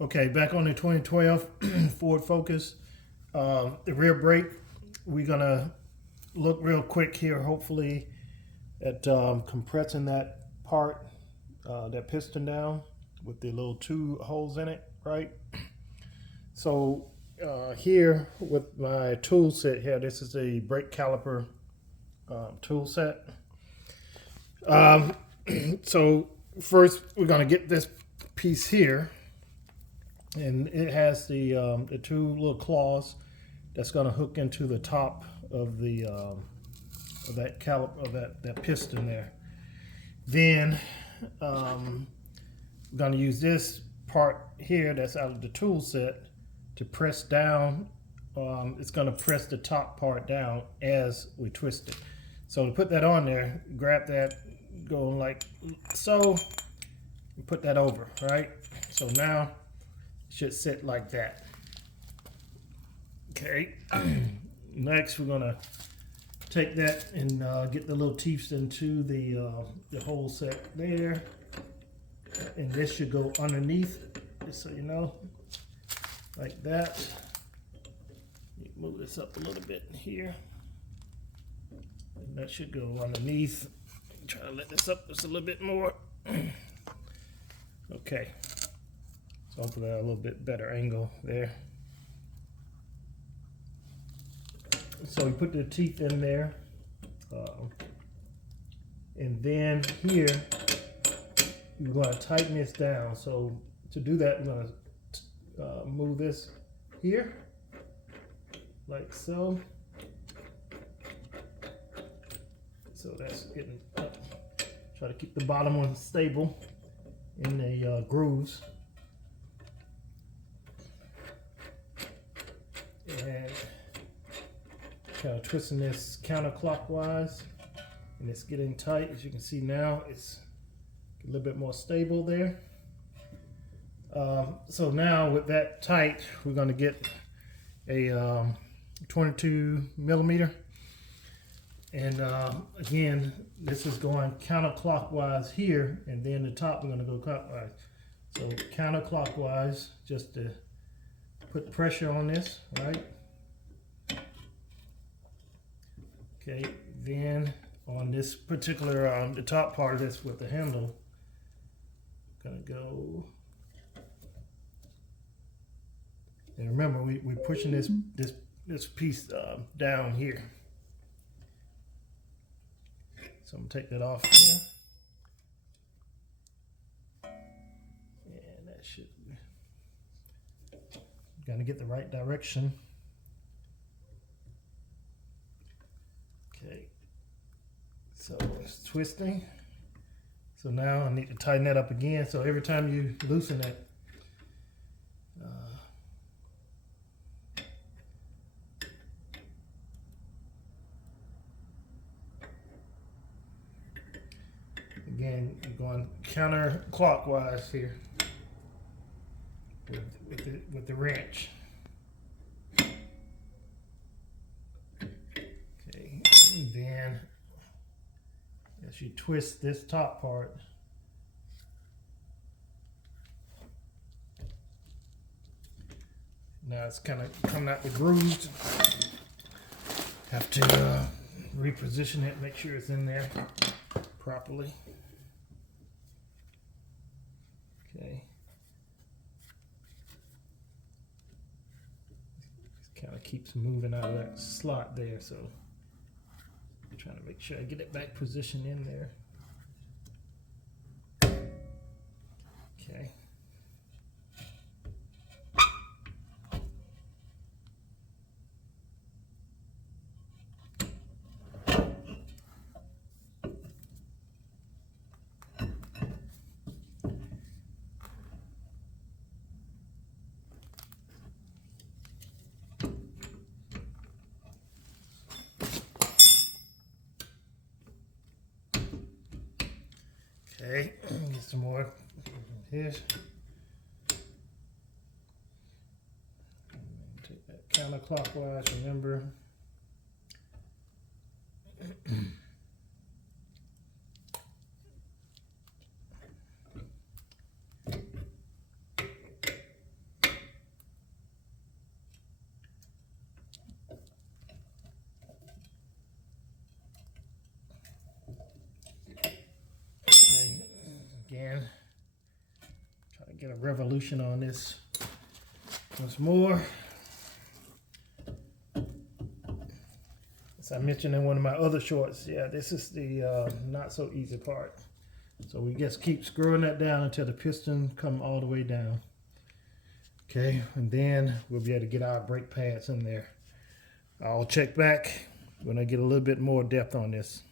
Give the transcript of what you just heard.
Okay, back on the 2012 Ford Focus. The rear brake, we're gonna look real quick here, hopefully, at compressing that part, that piston down with the little two holes in it, right? So here with my tool set here, this is a brake caliper tool set. So first we're gonna get this piece here, and it has the two little claws that's going to hook into the top of the of that piston there. Then I'm going to use this part here that's out of the tool set to press down. It's going to press the top part down as we twist it. So to put that on there, grab that, go like so, and put that over, right? So now should sit like that. Okay. Next, we're gonna take that and get the little teeth into the hole set there, and this should go underneath, just so you know, like that. Move this up a little bit here, and that should go underneath. Try to let this up just a little bit more. Okay. So hopefully a little bit better angle there. So we put the teeth in there, and then here we're going to tighten this down. So to do that, we're going to move this here, like so. So that's getting up. Try to keep the bottom one stable in the grooves. And kind of twisting this counterclockwise, and it's getting tight. As you can see now, it's a little bit more stable there. So now with that tight, we're going to get a 22 millimeter, and again, this is going counterclockwise here, and then the top we're going to go clockwise. So counterclockwise, just to put pressure on this, right? Okay, then on this particular, the top part of this with the handle, gonna go, and remember we're pushing this piece down here. So I'm gonna take that off here. And that should, gotta get the right direction. Okay, so it's twisting. So now I need to tighten that up again. So every time you loosen it, again, you're going counterclockwise here with the wrench. Okay, and then as you twist this top part, now it's kind of coming out the grooves. Have to reposition it, make sure it's in there properly. Okay. It kind of keeps moving out of that slot there, so I'm trying to make sure I get it back positioned in there. Okay. Okay, get some more here. Take that counterclockwise, remember. Get a revolution on this once more. As I mentioned in one of my other shorts, yeah, this is the not so easy part. So we just keep screwing that down until the piston come all the way down. Okay, and then we'll be able to get our brake pads in there. I'll check back when I get a little bit more depth on this.